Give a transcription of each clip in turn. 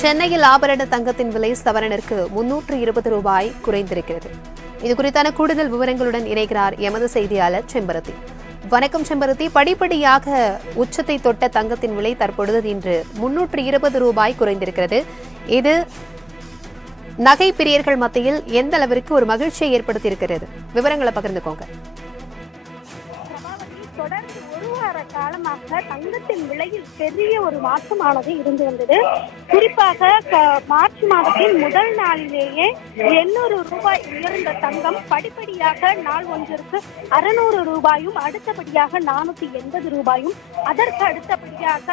சென்னையில் ஆபரண தங்கத்தின் விலை சவரனிற்கு 320 ரூபாய் குறைந்திருக்கிறது. இதுகுறித்தான கூடுதல் விவரங்களுடன் இணைகிறார் எமது செய்தியாளர் செம்பருத்தி. வணக்கம் செம்பருத்தி. படிப்படியாக உச்சத்தை தொட்ட தங்கத்தின் விலை தற்பொழுது இன்று 320 ரூபாய் குறைந்திருக்கிறது. இது நகை பிரியர்கள் மத்தியில் எந்த அளவிற்கு ஒரு மகிழ்ச்சியை ஏற்படுத்தியிருக்கிறது? விவரங்களை பகிர்ந்துக்கோங்க. தொடர்ந்து ஒரு வார காலமாக தங்கத்தின் விலையில் பெரிய ஒரு மாற்றமானது இருந்து வந்தது. குறிப்பாக மார்ச் மாதத்தின் முதல் நாளிலேயே 800 ரூபாய் உயர்ந்த தங்கம் படிப்படியாக நாள் ஒன்றிற்கு 600 ரூபாயும், அடுத்தபடியாக 480 ரூபாயும், அதற்கு அடுத்தபடியாக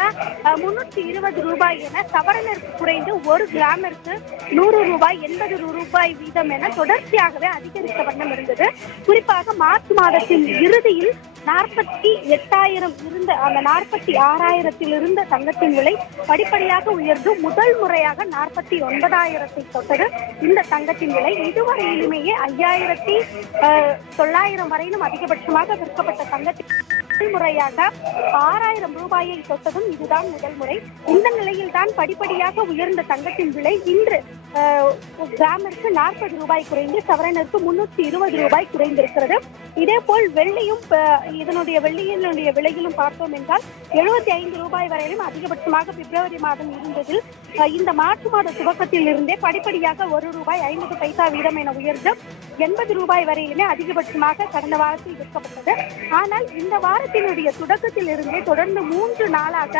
320 ரூபாய் என சவரனிற்கு குறைந்து 1 கிராமிற்கு 100 ரூபாய் 80 ரூபாய் வீதம் என தொடர்ச்சியாகவே அதிகரித்த வண்ணம் இருந்தது. குறிப்பாக மார்ச் மாதத்தின் இறுதியில் 48,000 இருந்த அந்த 46,000 இருந்த தங்கத்தின் விலை படிப்படியாக உயர்ந்து முதல் முறையாக 49,000 தொட்டது. இந்த தங்கத்தின் விலை இதுவரையிலுமேயே 5,900 வரையிலும் அதிகபட்சமாக விற்கப்பட்ட தங்கத்தின் முறையாக 6,000 ரூபாயை தொட்டதும் இதுதான் முதல் முறை. இந்த நிலையில் தான் படிப்படியாக உயர்ந்த தங்கத்தின் விலை இன்று கிராமிற்கு 40 ரூபாய் குறைந்து சவரனிற்கு 320 ரூபாய் குறைந்திருக்கிறது. இதே போல் வெள்ளியும் வெள்ளியினுடைய விலையிலும் பார்த்தோம் என்றால் 75 ரூபாய் வரையிலும் அதிகபட்சமாக பிப்ரவரி மாதம் இருந்ததில் இந்த மார்ச் மாத துவக்கத்தில் இருந்தே படிப்படியாக 1 ரூபாய் 50 பைசா வீதம் என உயர்ந்து 80 ரூபாய் வரையிலுமே அதிகபட்சமாக கடந்த வாரத்தில் விற்கப்பட்டது. ஆனால் இந்த வாரத்தினுடைய தொடக்கத்தில் இருந்தே தொடர்ந்து 3 நாளாக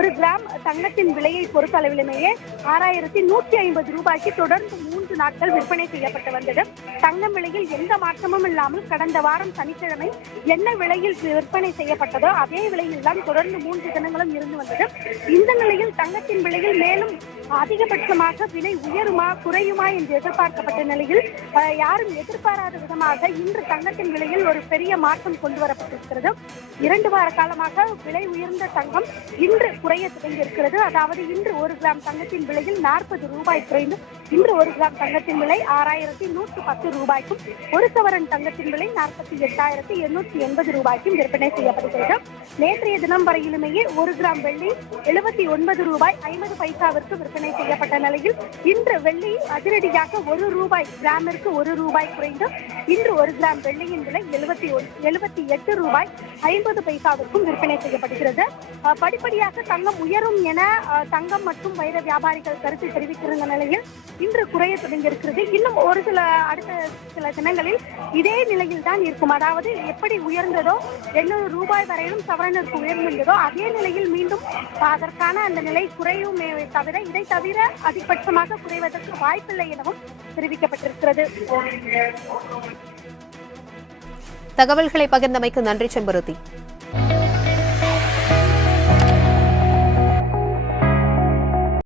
1 கிராம் தங்கத்தின் விலையை பொறுத்தளவிலுமேயே 6,150 ரூபாய்க்கு தொடர்ந்து 3 நாட்கள் விற்பனை செய்யப்பட்டு வந்தது. தங்கம் விலையில் எந்த மாற்றமும் இல்லாமல் கடந்த வாரம் சனிக்கிழமை என்ன விலையில் விற்பனை செய்யப்பட்டதோ அதே விலையில் தான் தொடர்ந்து 3 தினங்களும் இருந்து வந்தது. இந்த நிலையில் தங்கத்தின் விலையில் மேலும் அதிகபட்சமாக விலை உயருமா குறையுமா என்று எதிர்பார்க்கப்பட்ட நிலையில் யாரும் எதிர்பாராத விதமாக இன்று தங்கத்தின் விலையில் ஒரு பெரிய மாற்றம் கொண்டு வரப்பட்டிருக்கிறது. 2 வார காலமாக விலை உயர்ந்த தங்கம் இன்று குறைய தொடங்கியிருக்கிறது. அதாவது இன்று 1 கிராம் தங்கத்தின் விலையில் 40 ரூபாய் குறைந்து இன்று 1 கிராம் தங்கத்தின் விலை 6,110 ரூபாய்க்கும், 1 சவரன் தங்கத்தின் விலை 48,880 ரூபாய்க்கும் விற்பனை செய்யப்படுகிறது. நேற்றைய தினம் வரையிலுமேயே 1 கிராம் வெள்ளி 79 ரூபாய் 50 பைசாவிற்கு விற்பனை செய்யப்பட்ட நிலையில் இன்று வெள்ளி அதிரடியாக 1 ரூபாய் கிராமிற்கு 1 ரூபாய் குறைந்து இன்று 1 கிராம் வெள்ளியின் விலை 78 ரூபாய் 50 பைசாவிற்கும் விற்பனை செய்யப்படுகிறது. படிப்படியாக தங்கம் உயரும் என தங்கம் மற்றும் வைர வியாபாரிகள் கருத்து தெரிவித்திருந்த நிலையில் இன்று குறைய தொடங்கியிருக்கிறது. இன்னும் அடுத்த சில தினங்களில் இதே நிலையில் தான் இருக்கும். அதாவது எப்படி உயர்ந்ததோ 800 ரூபாய் வரையிலும் சவரனிற்கு உயர்ந்திருந்ததோ அதே நிலையில் மீண்டும் அதற்கான அந்த நிலை குறையுமே தவிர இதை தவிர அதிகபட்சமாக குறைவதற்கு வாய்ப்பில்லை எனவும் தெரிவிக்கப்பட்டிருக்கிறது. தகவல்களை பகிர்ந்தமைக்கு நன்றி செம்பருத்தி.